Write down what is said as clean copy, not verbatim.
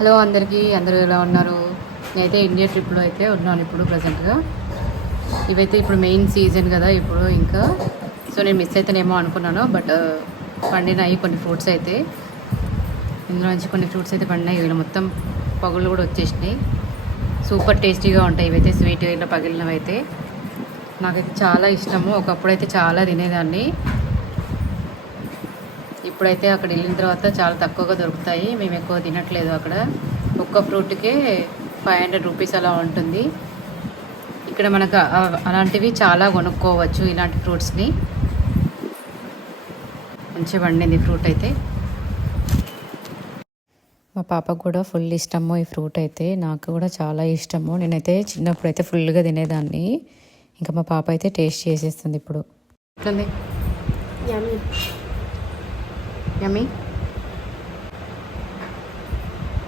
Hello అందరికీ, అందరూ ఎలా ఉన్నారు? నేనైతే ఇండియా ట్రిప్లో అయితే ఉన్నాను ఇప్పుడు ప్రజెంట్గా. ఇవైతే ఇప్పుడు మెయిన్ సీజన్ కదా ఇప్పుడు ఇంకా. సో నేను మిస్ అయితేనేమో అనుకున్నాను, బట్ పండినాయి కొన్ని ఫ్రూట్స్ అయితే. ఇందులో నుంచి కొన్ని ఫ్రూట్స్ అయితే పండినాయి. ఇవి మొత్తం పగుళ్ళు కూడా వచ్చేసినాయి. సూపర్ టేస్టీగా ఉంటాయి ఇవైతే, స్వీట్ ఇలా పగిలినవి అయితే. నాకైతే చాలా ఇష్టము. ఒకప్పుడు అయితే చాలా తినేదాన్ని. ఇప్పుడైతే అక్కడ వెళ్ళిన తర్వాత చాలా తక్కువగా దొరుకుతాయి. మేము ఎక్కువ తినట్లేదు అక్కడ. ఒక్క ఫ్రూట్కే 500 రూపీస్ అలా ఉంటుంది. ఇక్కడ మనకు అలాంటివి చాలా కొనుక్కోవచ్చు, ఇలాంటి ఫ్రూట్స్ని. మంచిగా పండింది ఫ్రూట్ అయితే. మా పాపకు కూడా ఫుల్ ఇష్టము ఈ ఫ్రూట్ అయితే. నాకు కూడా చాలా ఇష్టము. నేనైతే చిన్నప్పుడు అయితే ఫుల్గా తినేదాన్ని. ఇంకా మా పాప అయితే టేస్ట్ చేసేస్తుంది ఇప్పుడు. ఎట్లుంది? యమ్మీ.